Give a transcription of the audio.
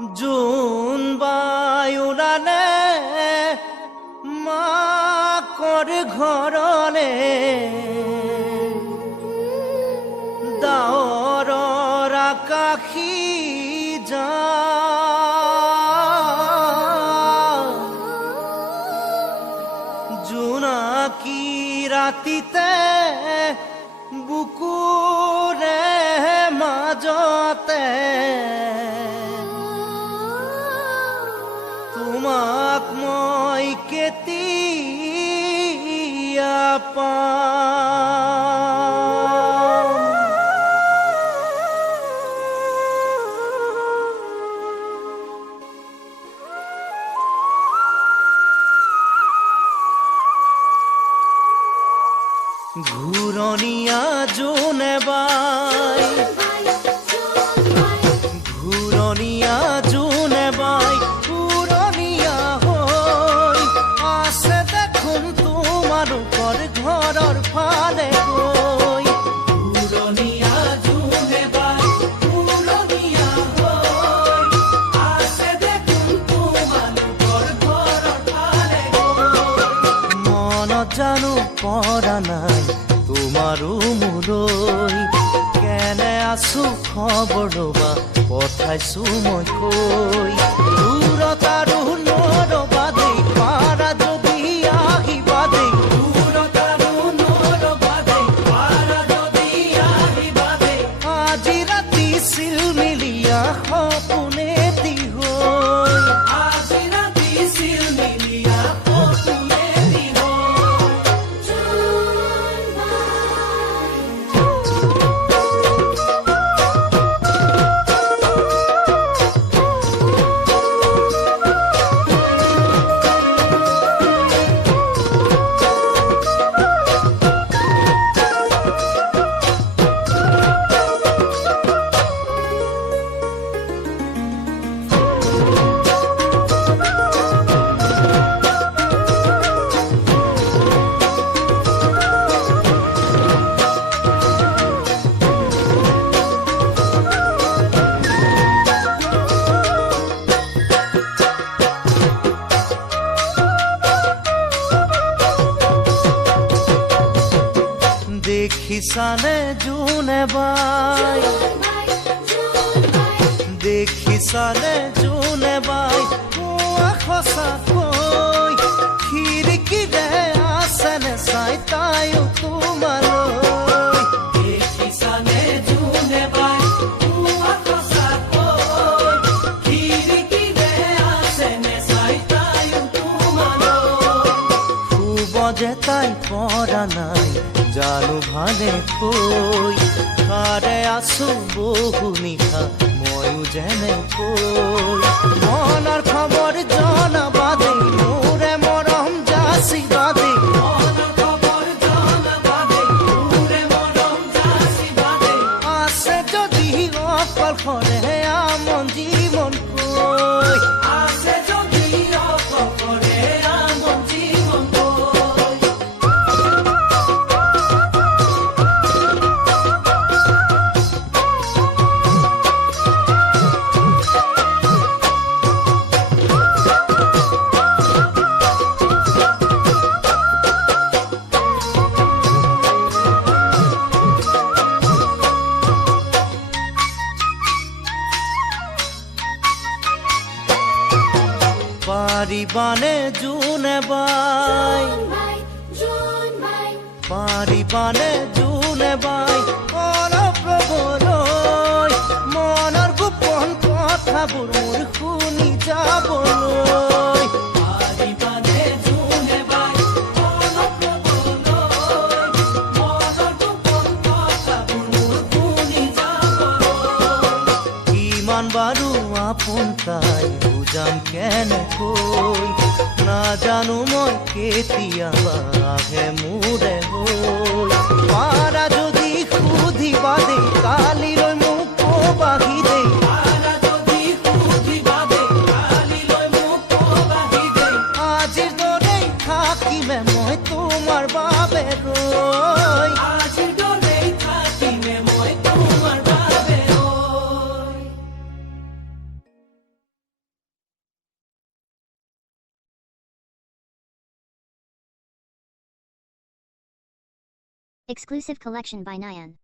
জোন বাই ওলালে মাকৰ ঘৰলে ডাৱৰৰ আকাশী জোনাকী ৰাতিতে বুকুৰে মাজতে তোমাক মই কেতিয়া পাম। ঘূৰণীয়া জোনে বাই ঘূৰণীয়া জোনে বাই পুৰণীয়া হৈ আছে দেখোন তোমালোকৰ ঘৰৰ ফালে গৈ। ঘূৰণীয়া জোনে বাই পুৰণীয়া হৈ আছে দেখোন তোমালোকৰ ঘৰৰ ফালে গৈ। মনত জানো পৰা নাই তোমাৰো মোলৈ, কেনে আছো খবৰ ল'বা পঠাইছো মই কৈ। দূৰত আৰু নৰবা দেই, পাৰা যদি আহিবা দেই। দূৰত আৰু নৰবা দেই, পাৰা যদি আহিবা দেই। আজি ৰাতি চিলমিলীয়া সপোনেদি হৈ, আজি ৰাতি চিলমিলীয়া সপোনেদি হৈ। দেখিছানে জোনে বাই, দেখিছানে জোনে বাই কোৱা সঁচাকৈ, খিৰিকীৰে আছেনে চাই তাইও তোমালৈ। দেখিছানে জোনে বাই কোৱা সঁচাকৈ, খিৰিকীৰে আছেনে চাই তাইও তোমালৈ। শুব যে তাই পৰা নাই জানো ভালে কৈ, কাৰে আছো বহু নিশা ময়ো যেনেকৈ। মনৰ খবৰ জনাবা দেই, মোৰে মৰম যাচিবা দেই। মনৰ খবৰ জনাবা দেই, মোৰে মৰম যাচিবা দেই। আছে যদি অকলশৰে আমন জীৱন কৈ, আছে যদি অকলশৰে আমন জীৱন কৈ। পাৰিবানে জোনে বাই, পাৰিবানে জোনে বাই অলপ ৰ'বলৈ, মনৰ গোপন কথাবোৰ মোৰ শুনি যাবলৈ। পাৰিবানে জোনে বাই অলপ ৰ'বলৈ, মনৰ গোপন কথাবোৰ মোৰ শুনি যাবলৈ। কিমান বাৰু আপোন তাই বুজাম কেনেকৈ, নাজানো মই কেতিয়াবা আহে মোৰে হৈ। পাৰা যদি সুধিবা দেই, কালিলৈ মোক ক'বাহি দেই। পাৰা যদি সুধিবা দেই, কালিলৈ মোক ক'বাহি দেই। আজিৰ দৰেই থাকিমে মই তোমাৰ বাবে ৰৈ। আজিৰ Exclusive collection by Nyan.